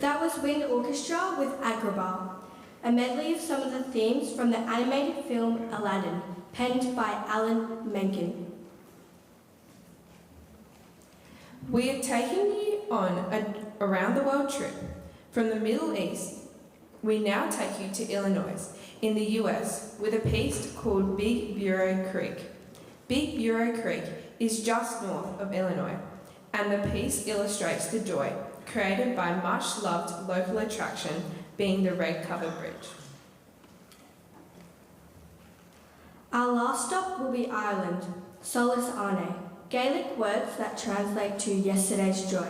That was Wind Orchestra with Agrabah, a medley of some of the themes from the animated film Aladdin, penned by Alan Menken. We are taking you on a around-the-world trip. From the Middle East, we now take you to Illinois, in the US, with a piece called Big Bureau Creek. Big Bureau Creek is just north of Illinois, and the piece illustrates the joy created by much-loved local attraction being the red covered bridge. Our last stop will be Ireland, Sòlas Arne, Gaelic words that translate to yesterday's joy,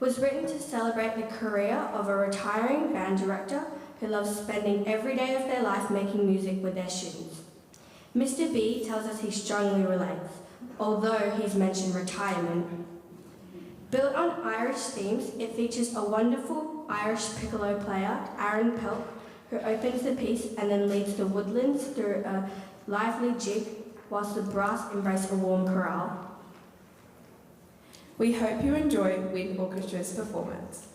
was written to celebrate the career of a retiring band director who loves spending every day of their life making music with their students. Mr. B tells us he strongly relates, although he's mentioned retirement. Built on Irish themes, it features a wonderful Irish piccolo player, Aaron Pelk, who opens the piece and then leads the woodlands through a lively jig whilst the brass embrace a warm chorale. We hope you enjoy Wind Orchestra's performance.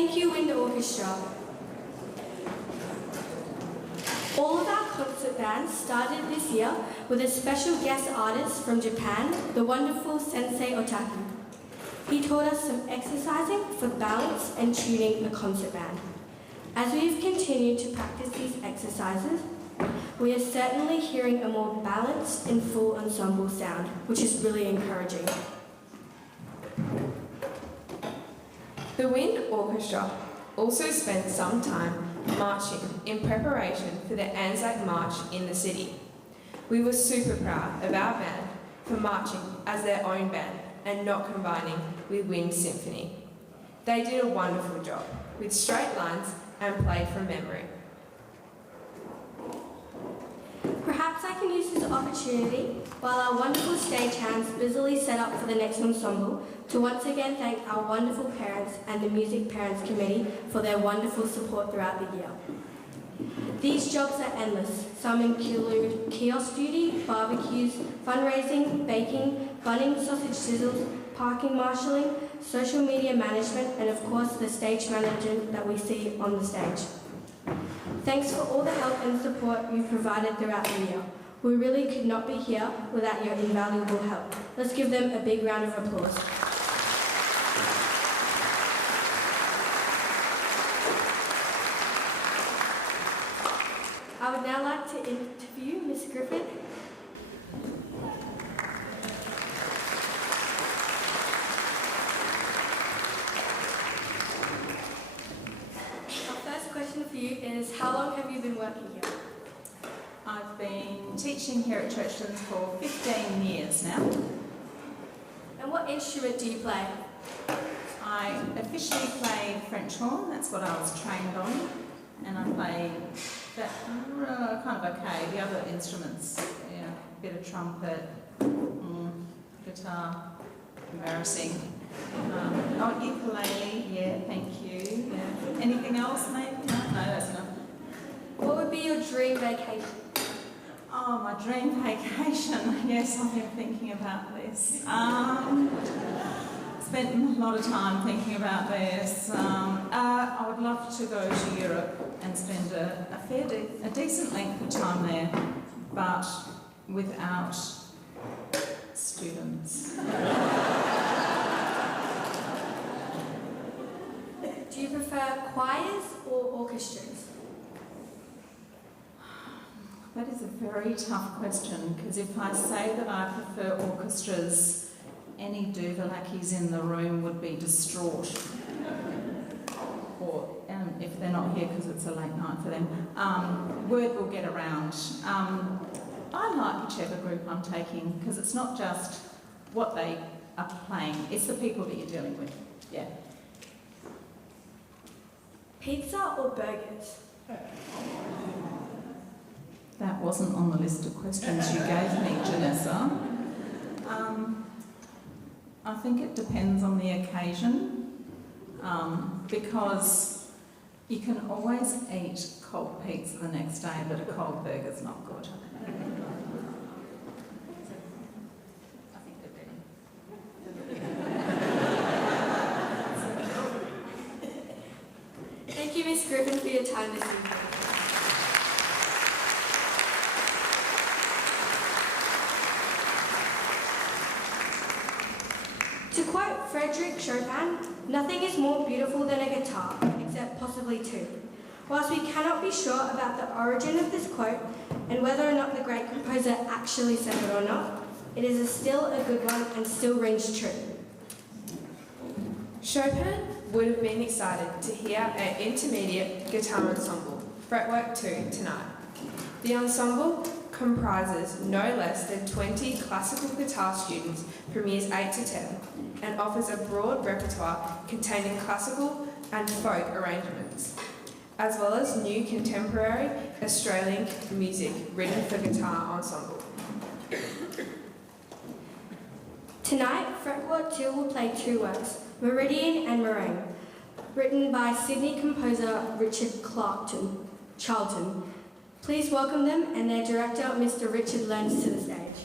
Thank you, Wind Orchestra. All of our concert bands started this year with a special guest artist from Japan, the wonderful Sensei Otaku. He taught us some exercising for balance and tuning the concert band. As we have continued to practice these exercises, we are certainly hearing a more balanced and full ensemble sound, which is really encouraging. The Wind Orchestra also spent some time marching in preparation for the Anzac March in the city. We were super proud of our band for marching as their own band and not combining with Wind Symphony. They did a wonderful job with straight lines and play from memory. Perhaps I can use this opportunity, while our wonderful stagehands busily set up for the next ensemble, to once again thank our wonderful parents and the Music Parents Committee for their wonderful support throughout the year. These jobs are endless. Some include kiosk duty, barbecues, fundraising, baking, bunning sausage sizzles, parking marshalling, social media management, and of course the stage management that we see on the stage. Thanks for all the help and support you've provided throughout the year. We really could not be here without your invaluable help. Let's give them a big round of applause. I would now like to interview Miss Griffin. For you is, how long have you been working here? I've been teaching here at Churchlands for 15 years now. And what instrument do you play? I officially play French horn, that's what I was trained on, and I play that kind of okay. The other instruments, a bit of trumpet, guitar, embarrassing. Ukulele, yeah, thank you. Yeah. Anything else, maybe? No, that's enough. What would be your dream vacation? Oh, my dream vacation. Yes, I've been thinking about this. Spent a lot of time thinking about this. I would love to go to Europe and spend a decent length of time there, but without students. Do you prefer choirs or orchestras? That is a very tough question, because if I say that I prefer orchestras, any Duvalakis in the room would be distraught. Or if they're not here because it's a late night for them. Word will get around. I like whichever group I'm taking, because it's not just what they are playing, it's the people that you're dealing with. Yeah. Pizza or burgers? That wasn't on the list of questions you gave me, Janessa. I think it depends on the occasion, because you can always eat cold pizza the next day, but a cold burger's not good. I think they're ready. Thank you, Miss Griffin, for your time this evening. To quote Frédéric Chopin, nothing is more beautiful than a guitar, except possibly two. Whilst we cannot be sure about the origin of this quote and whether or not the great composer actually said it or not, it is still a good one and still rings true. Chopin would have been excited to hear our intermediate guitar ensemble, Fretwork 2, tonight. The ensemble comprises no less than 20 classical guitar students from years 8 to 10 and offers a broad repertoire containing classical and folk arrangements, as well as new contemporary Australian music written for guitar ensemble. Tonight, Fretwork 2 will play two works, Meridian and Merengue, written by Sydney composer Richard Charlton. Please welcome them and their director, Mr. Richard Lenz, to the stage.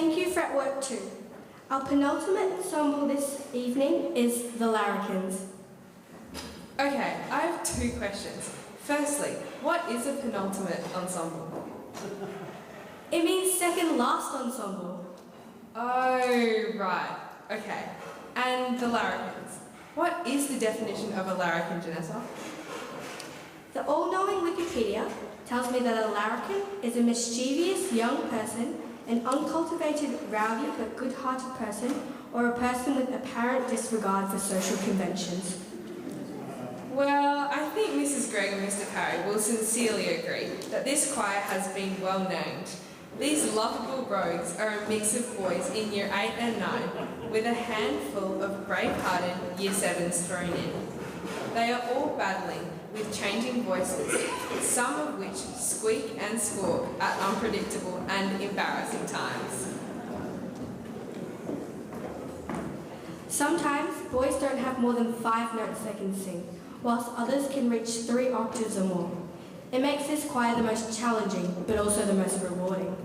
Thank you, Fretwork 2. Our penultimate ensemble this evening is the Larrikins. Okay, I have 2 questions. Firstly, what is a penultimate ensemble? It means second last ensemble. Oh, right. Okay. And the Larrikins. What is the definition of a larrikin, Janessa? The all-knowing Wikipedia tells me that a larrikin is a mischievous young person, an uncultivated, rowdy but good-hearted person, or a person with apparent disregard for social conventions. Well, I think Mrs. Greig and Mr. Parry will sincerely agree that this choir has been well named. These lovable rogues are a mix of boys in Year 8 and 9, with a handful of brave-hearted Year 7s thrown in. They are all battling with changing voices, some of which squeak and squawk at unpredictable and embarrassing times. Sometimes boys don't have more than 5 notes they can sing, whilst others can reach 3 octaves or more. It makes this choir the most challenging, but also the most rewarding.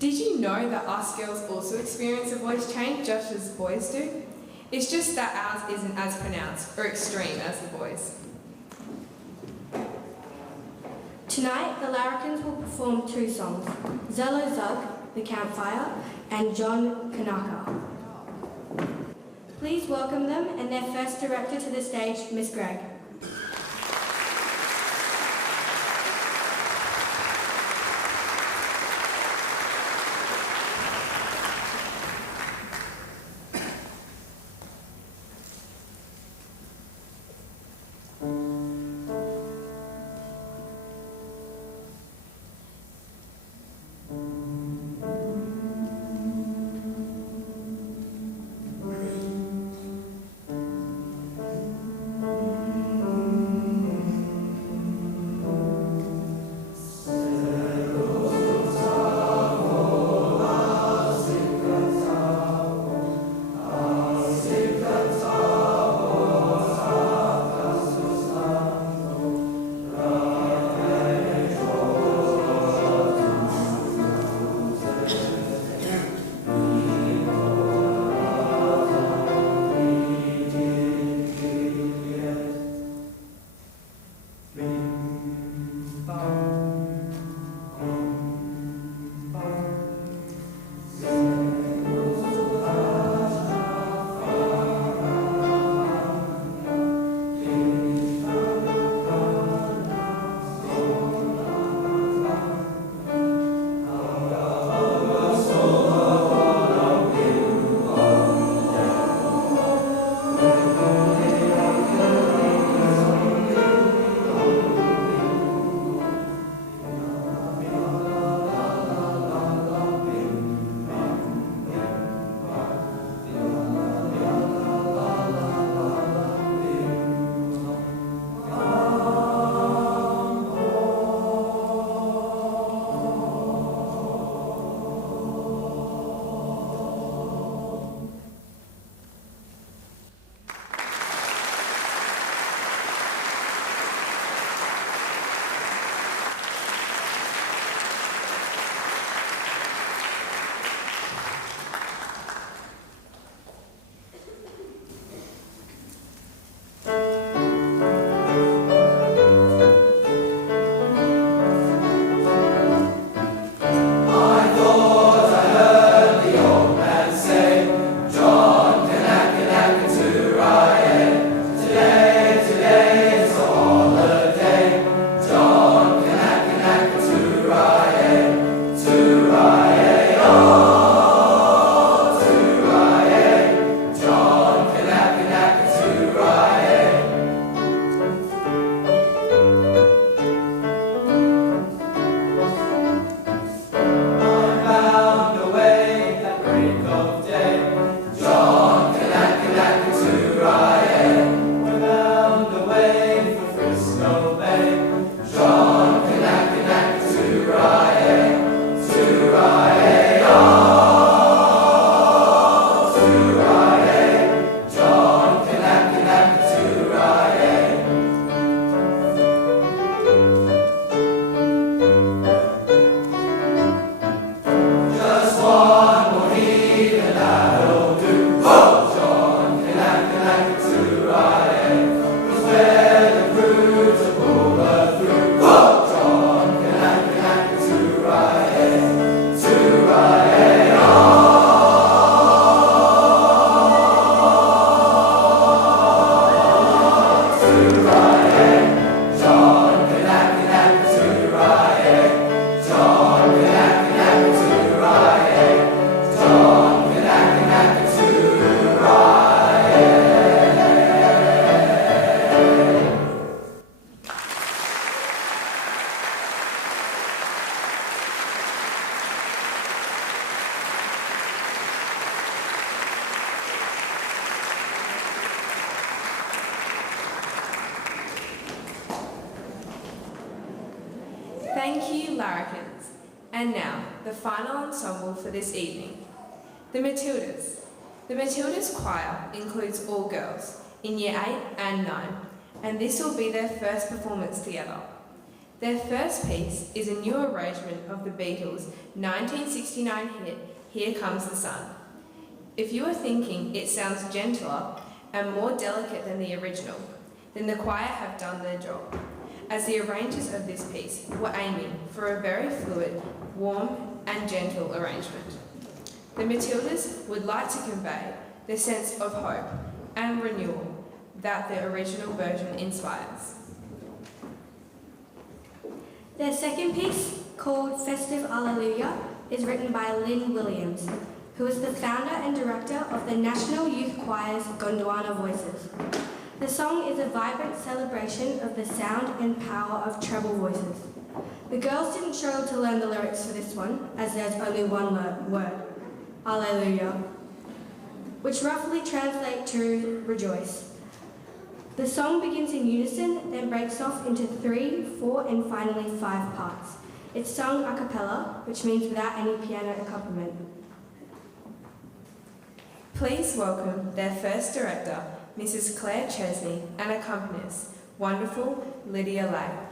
Did you know that us girls also experience a voice change just as boys do? It's just that ours isn't as pronounced or extreme as the boys. Tonight, the Larrikins will perform 2 songs, Szello Zug, the Campfire, and John Kanaka. Please welcome them and their first director to the stage, Miss Greig. Larrikins. And now, the final ensemble for this evening, the Matildas. The Matildas choir includes all girls in Year 8 and 9, and this will be their first performance together. Their first piece is a new arrangement of the Beatles' 1969 hit, Here Comes the Sun. If you are thinking it sounds gentler and more delicate than the original, then the choir have done their job, as the arrangers of this piece were aiming for a very fluid, warm and gentle arrangement. The Matildas would like to convey the sense of hope and renewal that the original version inspires. Their second piece, called Festive, Alleluia, is written by Lynn Williams, who is the founder and director of the National Youth Choir's Gondwana Voices. The song is a vibrant celebration of the sound and power of treble voices. The girls didn't struggle to learn the lyrics for this one, as there's only one word, Alleluia, which roughly translates to rejoice. The song begins in unison, then breaks off into 3, 4, and finally 5 parts. It's sung a cappella, which means without any piano accompaniment. Please welcome their first director, Mrs. Claire Chesney, and accompanist, wonderful Lydia Lai.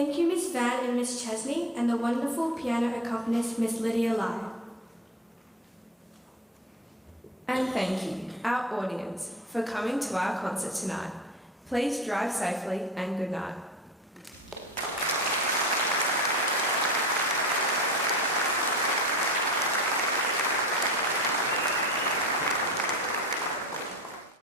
Thank you, Miss Van and Miss Chesney, and the wonderful piano accompanist, Miss Lydia Lai. And thank you, our audience, for coming to our concert tonight. Please drive safely and good night.